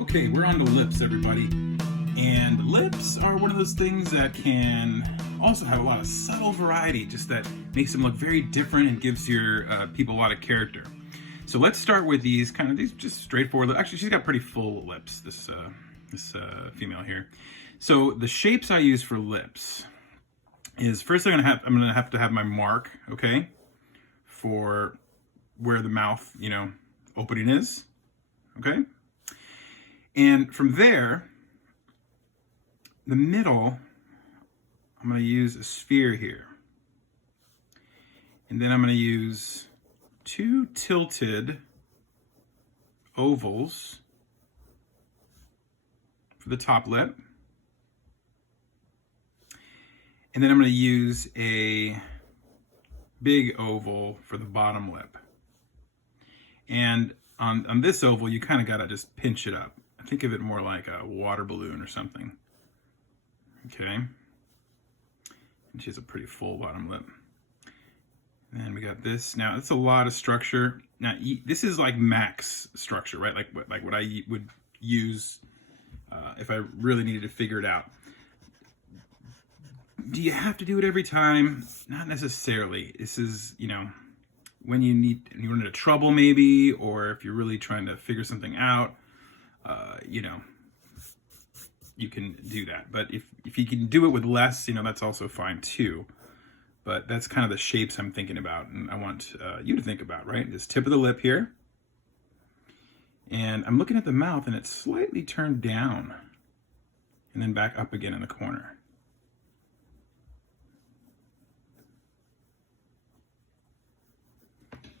Okay, we're on to lips, everybody. And lips are one of those things that can also have a lot of subtle variety, just that makes them look very different and gives your people a lot of character. So let's start with these just straightforward. Actually, she's got pretty full lips, this female here. So the shapes I use for lips is first I'm gonna have to have my mark, okay, for where the mouth, opening is, okay? And from there, the middle, I'm going to use a sphere here. And then I'm going to use two tilted ovals for the top lip. And then I'm going to use a big oval for the bottom lip. And on this oval, you kind of got to just pinch it up. Think of it more like a water balloon or something. Okay. And she has a pretty full bottom lip. And then we got this. Now, it's a lot of structure. Now, this is like max structure, right? Like what I would use if I really needed to figure it out. Do you have to do it every time? Not necessarily. This is, when you run into trouble maybe, or if you're really trying to figure something out, you can do that. But if you can do it with less, that's also fine too. But that's kind of the shapes I'm thinking about, and I want you to think about, right? This tip of the lip here. And I'm looking at the mouth, and it's slightly turned down, and then back up again in the corner.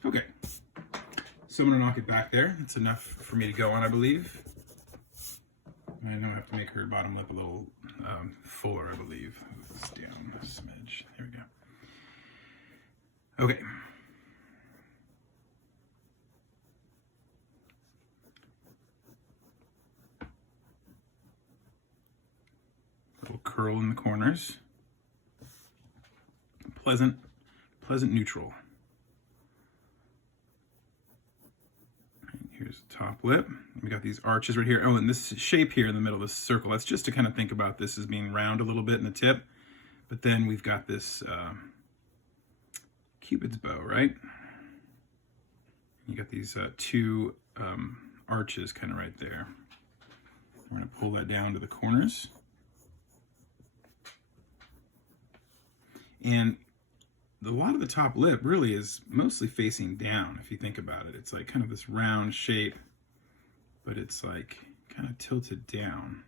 Okay, so I'm gonna knock it back there. That's enough for me to go on, I believe. I know I have to make her bottom lip a little fuller, I believe. Move this down a smidge. There we go. Okay. Little curl in the corners. Pleasant neutral. Here's the top lip. We got these arches right here. Oh, and this shape here in the middle, this circle, that's just to kind of think about this as being round a little bit in the tip. But then we've got this Cupid's bow, right? You got these two arches kind of right there. We're going to pull that down to the corners. And a lot of the top lip really is mostly facing down, if you think about it. It's like kind of this round shape, but it's like kind of tilted down.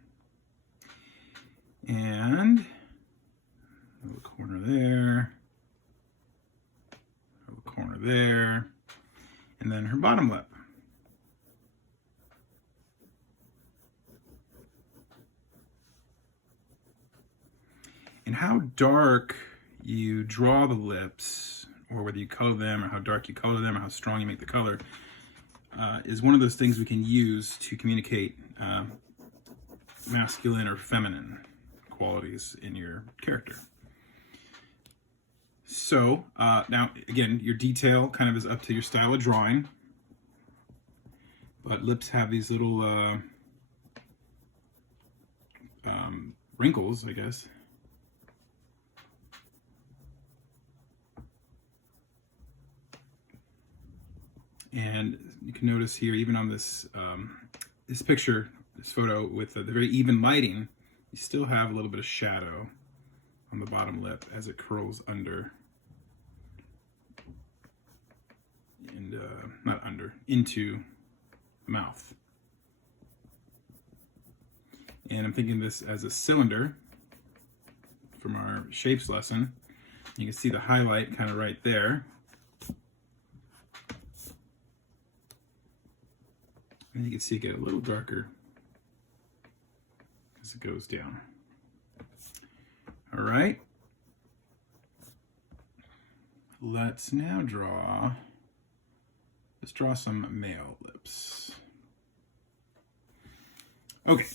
And a little corner there, a little corner there, and then her bottom lip. And how dark you draw the lips, or whether you color them, or how dark you color them, or how strong you make the color, is one of those things we can use to communicate masculine or feminine qualities in your character. So now, again, your detail kind of is up to your style of drawing, but lips have these little wrinkles, I guess. And you can notice here, even on this this picture, this photo with the very even lighting, you still have a little bit of shadow on the bottom lip as it curls under, and not under, into the mouth. And I'm thinking this as a cylinder from our shapes lesson. You can see the highlight kind of right there. And you can see it get a little darker as it goes down. All right. Let's now let's draw some male lips. Okay,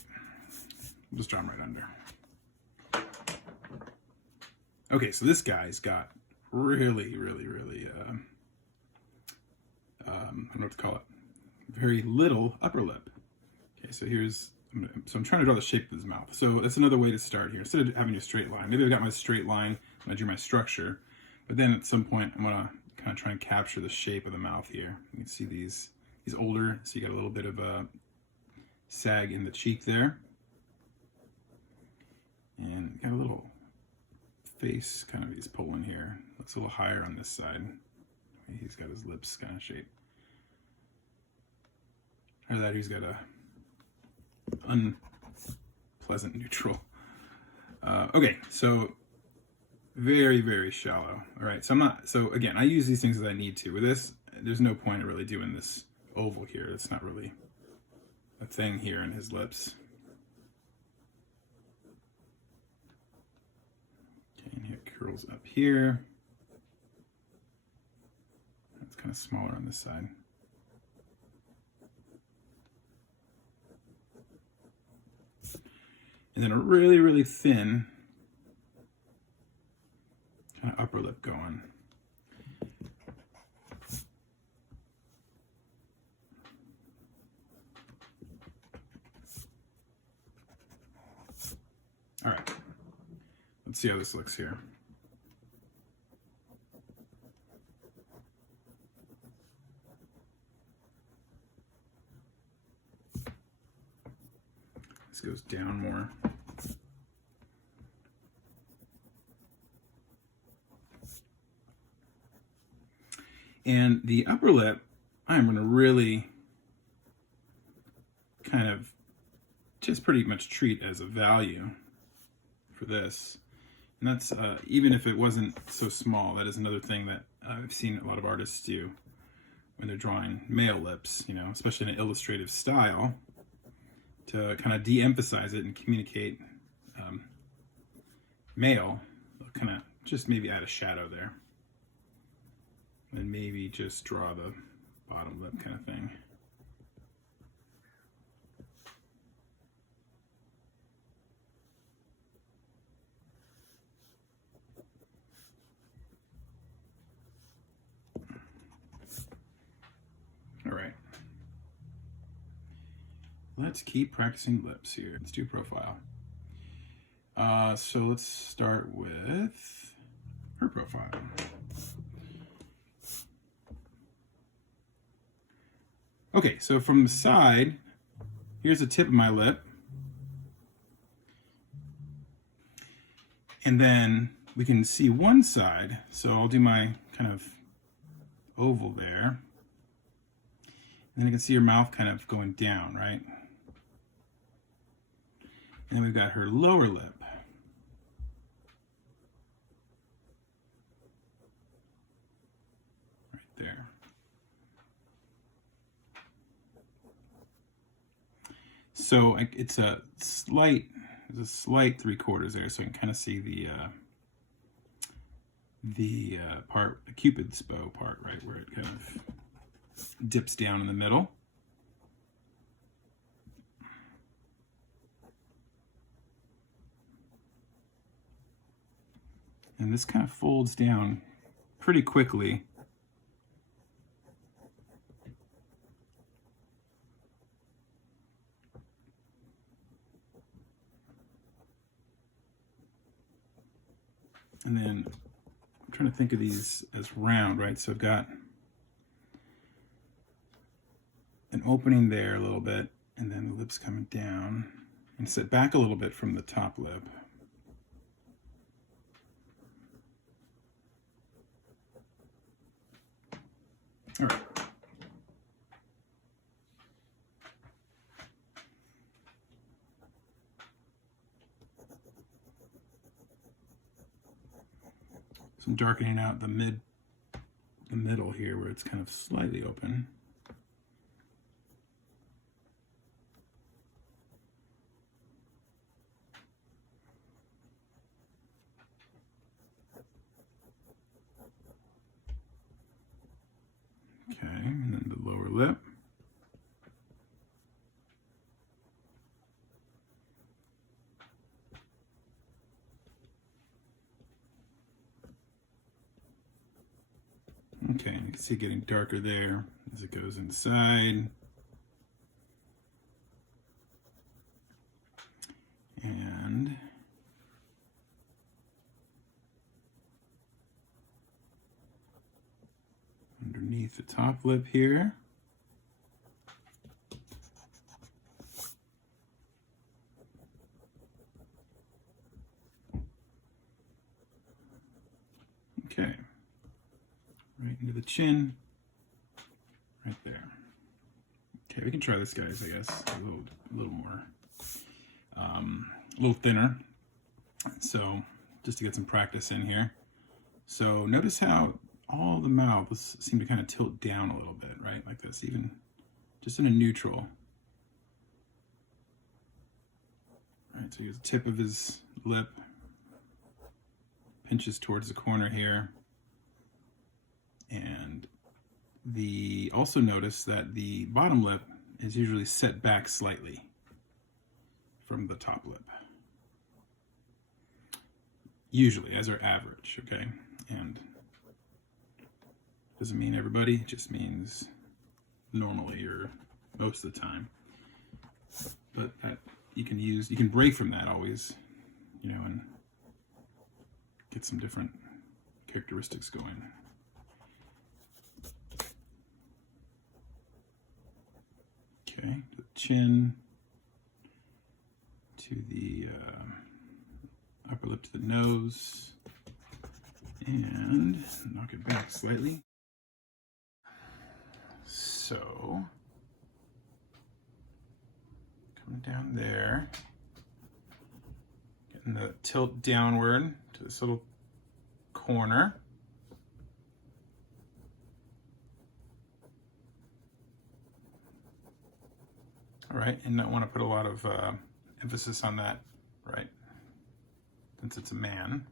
we'll just draw them right under. Okay, so this guy's got really don't know what to call it, very little upper lip. Okay, so I'm trying to draw the shape of his mouth. So that's another way to start here. Instead of having a straight line, maybe I've got my straight line when I drew my structure, but then at some point I'm gonna kind of try and capture the shape of the mouth here. You can see he's older, so you got a little bit of a sag in the cheek there. And got a little face kind of he's pulling here. Looks a little higher on this side. He's got his lips kind of shaped. Or that he's got a unpleasant neutral. Okay, so very, very shallow. All right, so again, I use these things as I need to. With this, there's no point in really doing this oval here. It's not really a thing here in his lips. Okay, and it curls up here. It's kind of smaller on this side. And then a really, really thin kind of upper lip going. All right, let's see how this looks here. This goes down more. And the upper lip, I'm going to really kind of just pretty much treat as a value for this. And that's, even if it wasn't so small, that is another thing that I've seen a lot of artists do when they're drawing male lips, you know, especially in an illustrative style, to kind of de-emphasize it and communicate male. They'll kind of just maybe add a shadow there. And maybe just draw the bottom lip kind of thing. All right. Let's keep practicing lips here. Let's do profile. So let's start with her profile. Okay, so from the side, here's the tip of my lip. And then we can see one side, so I'll do my kind of oval there. And then you can see her mouth kind of going down, right? And then we've got her lower lip. Right there. So it's a slight, there's a slight 3/4 there, so I can kind of see the part, the Cupid's bow part, right, where it kind of dips down in the middle. And this kind of folds down pretty quickly. And then I'm trying to think of these as round, right? So I've got an opening there a little bit, and then the lips coming down, and set back a little bit from the top lip. All right. So I'm darkening out the middle here where it's kind of slightly open. Okay, and then the lower lip. Okay, you can see it getting darker there as it goes inside. And underneath the top lip here. Okay, right into the chin, right there. Okay, we can try this, guys, I guess, a little more, a little thinner. So just to get some practice in here. So notice how all the mouths seem to kind of tilt down a little bit, right? Like this, even just in a neutral. All right, so here's the tip of his lip. Pinches towards the corner here. And also notice that the bottom lip is usually set back slightly from the top lip. Usually, as our average, okay? And doesn't mean everybody, it just means normally or most of the time. But that you can break from that always, you know, and get some different characteristics going. Okay, the chin to the upper lip to the nose, and knock it back slightly. So, coming down there, getting the tilt downward to this little corner. All right, and not want to put a lot of emphasis on that, right? Since it's a man.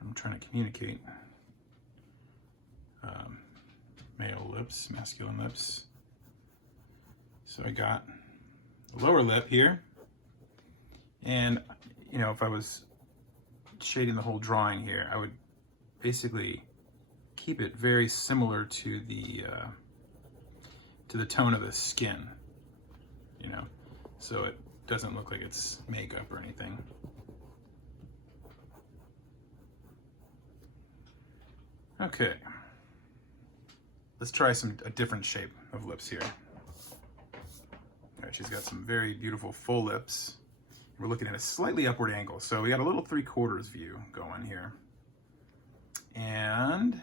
I'm trying to communicate male lips, masculine lips. So I got the lower lip here. And, you know, if I was shading the whole drawing here, I would basically keep it very similar to the tone of the skin, you know, so it doesn't look like it's makeup or anything. Okay, let's try a different shape of lips here. All right, she's got some very beautiful full lips. We're looking at a slightly upward angle, so we got a little 3/4 view going here. And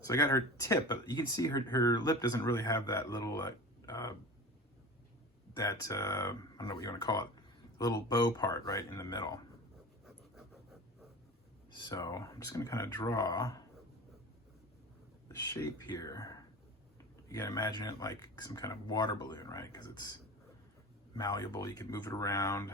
so I got her tip, but you can see her lip doesn't really have that little, I don't know what you want to call it, little bow part right in the middle. So I'm just going to kind of draw the shape here. You can imagine it like some kind of water balloon, right? Because it's malleable, you can move it around.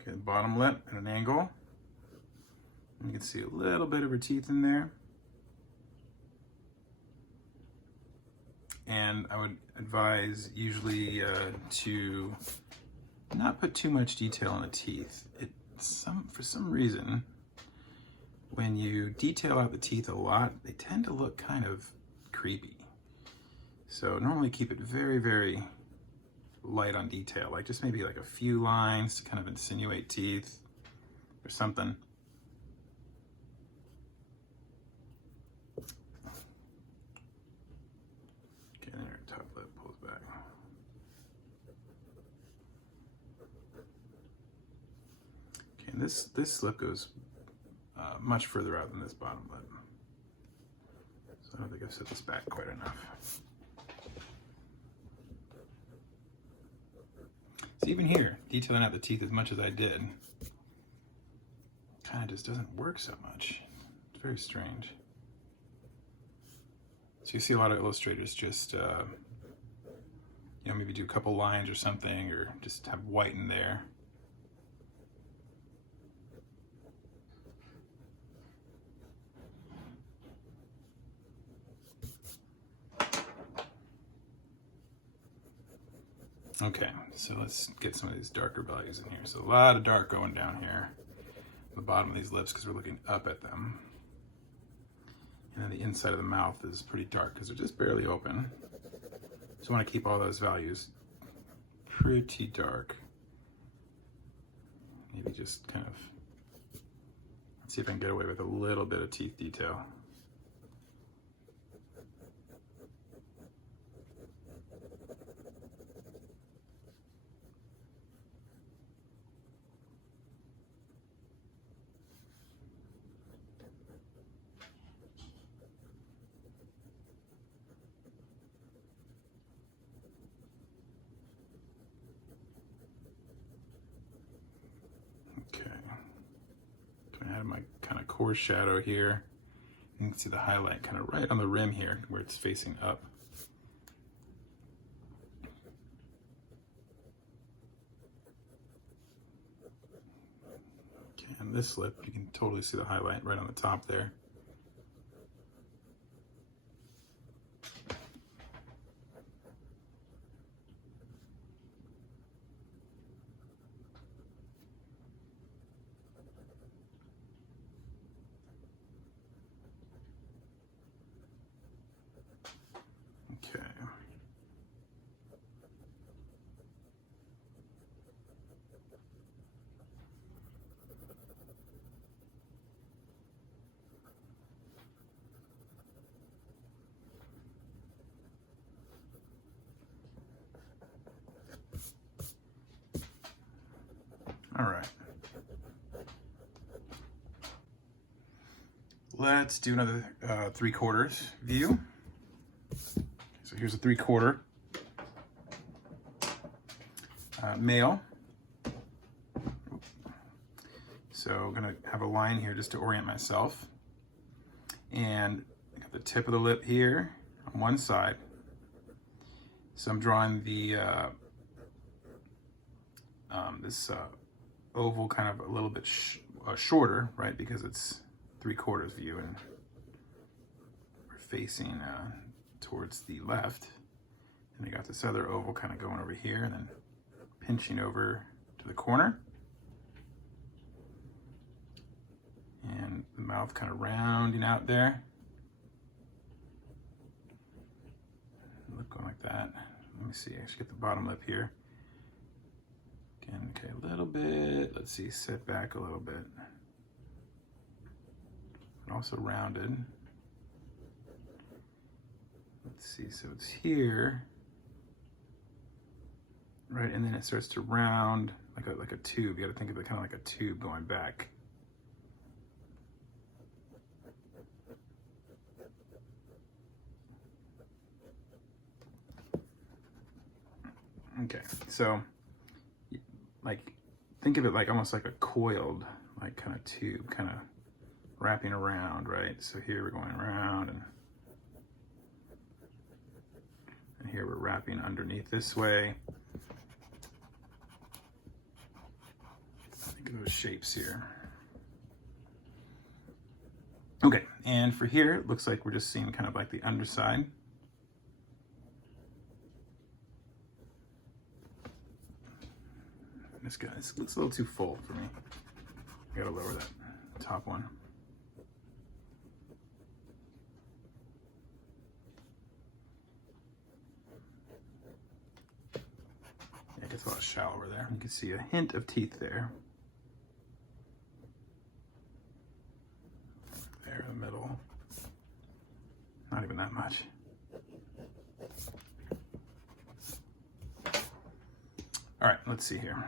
Okay, the bottom lip at an angle. You can see a little bit of her teeth in there. And I would advise usually to not put too much detail on the teeth. For some reason, when you detail out the teeth a lot, they tend to look kind of creepy. So normally keep it very, very light on detail, like just maybe like a few lines to kind of insinuate teeth or something. Okay, there, top lip pulls back. Okay, and this lip goes much further out than this bottom lip. So I don't think I've set this back quite enough. So even here, detailing out the teeth as much as I did, kind of just doesn't work so much. It's very strange. So you see a lot of illustrators just, you know, maybe do a couple lines or something, or just have white in there. Okay, so let's get some of these darker values in here. So a lot of dark going down here, the bottom of these lips, because we're looking up at them. And then the inside of the mouth is pretty dark because they're just barely open. So I want to keep all those values pretty dark. Maybe just kind of, let's see if I can get away with a little bit of teeth detail. My kind of core shadow here. You can see the highlight kind of right on the rim here where it's facing up. Okay, and this lip, you can totally see the highlight right on the top there. Okay. All right. Let's do another 3/4 view. So here's a 3/4 male. So I'm gonna have a line here just to orient myself. And I got the tip of the lip here on one side. So I'm drawing the this oval kind of a little bit shorter, right? Because it's 3/4 view and we're facing towards the left. And you got this other oval kind of going over here and then pinching over to the corner. And the mouth kind of rounding out there. Lip going like that. Let me see, I should get the bottom lip here. Again, okay, a little bit. Let's see, set back a little bit. And also rounded. Let's see, so it's here. Right, and then it starts to round like a tube. You gotta think of it kind of like a tube going back. Okay, so like think of it like almost like a coiled like kind of tube, kind of wrapping around, right? So here we're going around and here we're wrapping underneath this way. Think of those shapes here. Okay, and for here, it looks like we're just seeing kind of like the underside. This guy, this looks a little too full for me. I gotta lower that top one. Yeah, it gets a lot shallower there. You can see a hint of teeth there. There in the middle. Not even that much. All right, let's see here.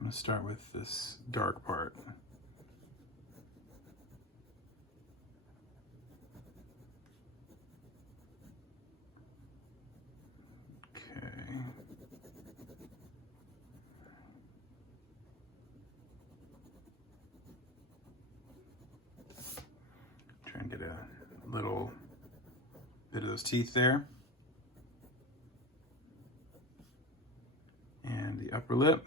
I'm gonna start with this dark part. Okay. Try and get a little bit of those teeth there. And the upper lip.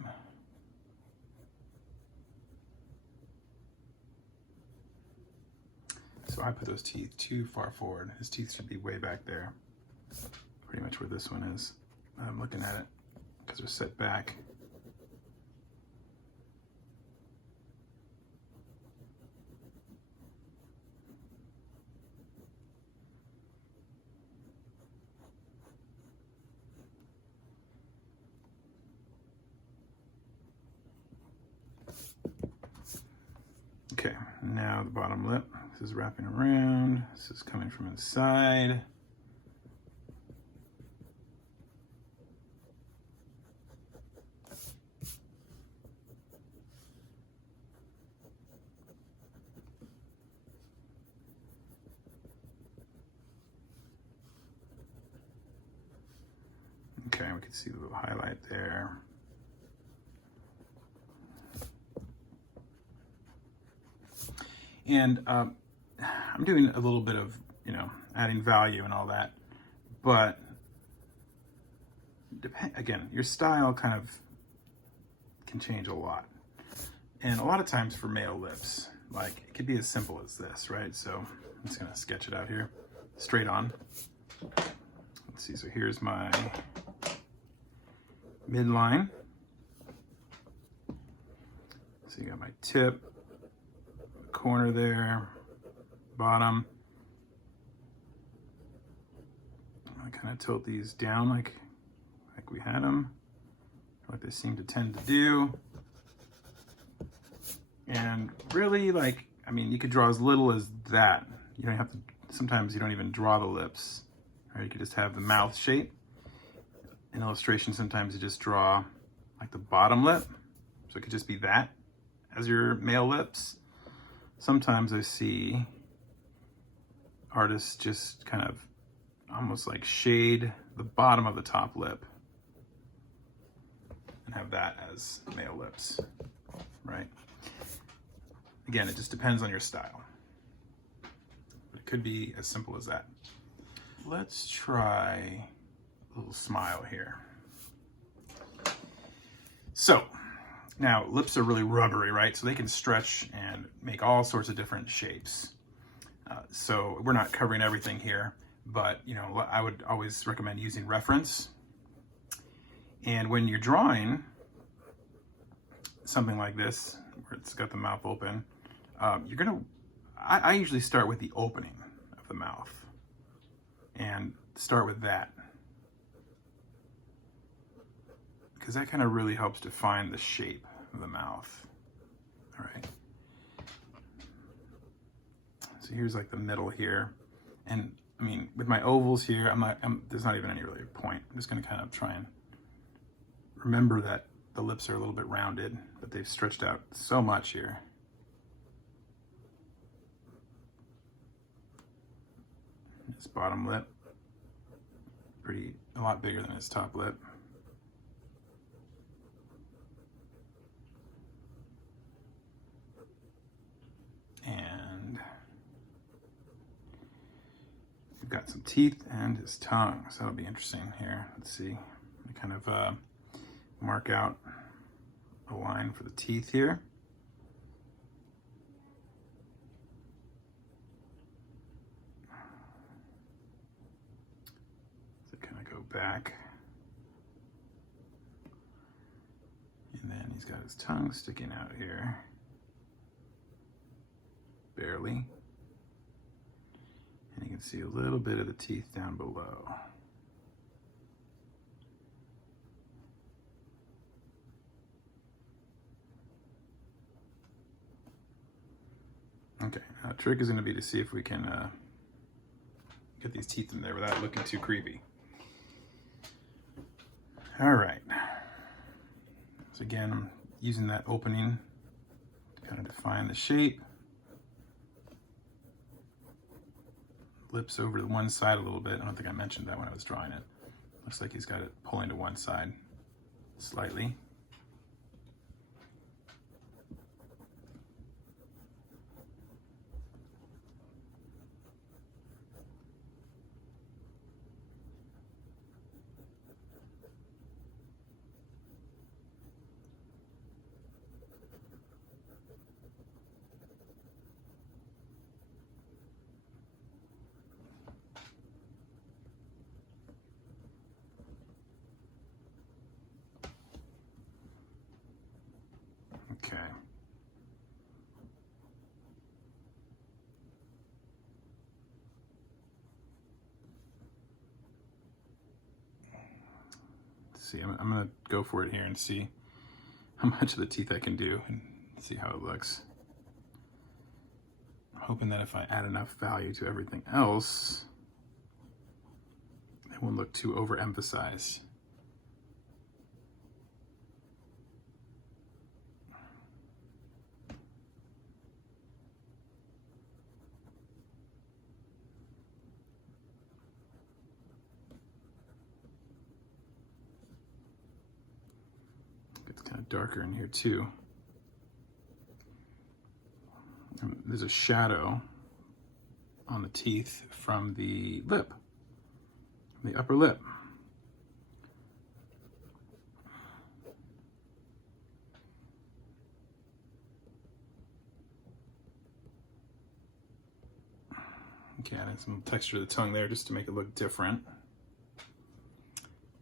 So I put those teeth too far forward. His teeth should be way back there. Pretty much where this one is. I'm looking at it. because they're set back. Okay, now the bottom lip. This is wrapping around. This is coming from inside. Okay, we can see the little highlight there. And I'm doing a little bit of, adding value and all that, but again, your style kind of can change a lot. And a lot of times for male lips, like it could be as simple as this, right? So I'm just gonna sketch it out here, straight on. Let's see, so here's my midline. So you got my tip, corner there, bottom. I kind of tilt these down like we had them, like they seem to tend to do. And really, you could draw as little as that. You don't have to, sometimes you don't even draw the lips, right? You could just have the mouth shape. In illustration, sometimes you just draw like the bottom lip. So it could just be that as your male lips. Sometimes I see artists just kind of almost like shade the bottom of the top lip and have that as male lips, right? Again, it just depends on your style. It could be as simple as that. Let's try a little smile here. So now lips are really rubbery, right? So they can stretch and make all sorts of different shapes. So we're not covering everything here, but I would always recommend using reference. And when you're drawing something like this, where it's got the mouth open, I usually start with the opening of the mouth and start with that, because that kind of really helps define the shape of the mouth. All right. So here's like the middle here. And I mean, with my ovals here, there's not even any really point. I'm just gonna kind of try and remember that the lips are a little bit rounded, but they've stretched out so much here. His bottom lip, a lot bigger than his top lip. And we've got some teeth and his tongue, so that'll be interesting here. Let's see, I kind of mark out a line for the teeth here. So kind of go back. And then he's got his tongue sticking out here. Barely. And you can see a little bit of the teeth down below. Okay, now the trick is going to be to see if we can get these teeth in there without looking too creepy. All right. So again, I'm using that opening to kind of define the shape. Lips over to one side a little bit. I don't think I mentioned that when I was drawing it. Looks like he's got it pulling to one side slightly. see, I'm gonna go for it here and see how much of the teeth I can do and see how it looks. I'm hoping that if I add enough value to everything else, it won't look too overemphasized. It's kind of darker in here too. And there's a shadow on the teeth from the lip, the upper lip. Okay, adding some texture to the tongue there just to make it look different.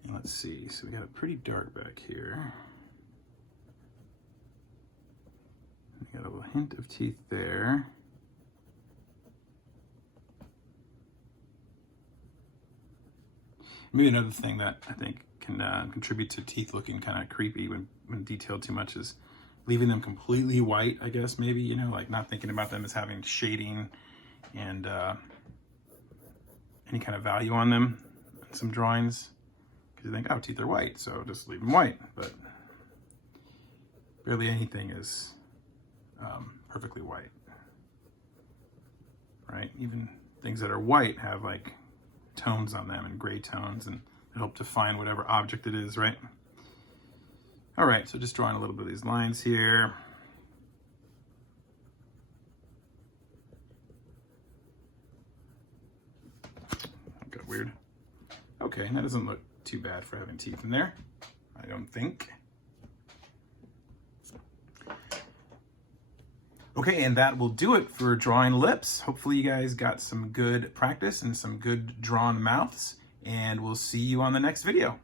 And let's see, so we got it pretty dark back here. We got a little hint of teeth there. Maybe another thing that I think can contribute to teeth looking kind of creepy when detailed too much is leaving them completely white, I guess, maybe, you know, like not thinking about them as having shading and any kind of value on them in some drawings. Because you think, oh, teeth are white, so just leave them white. But barely anything is perfectly white, right? Even things that are white have like tones on them and gray tones and help define whatever object it is, right? All right, so just drawing a little bit of these lines here. Got weird. Okay, that doesn't look too bad for having teeth in there, I don't think. Okay, and that will do it for drawing lips. Hopefully you guys got some good practice and some good drawn mouths, and we'll see you on the next video.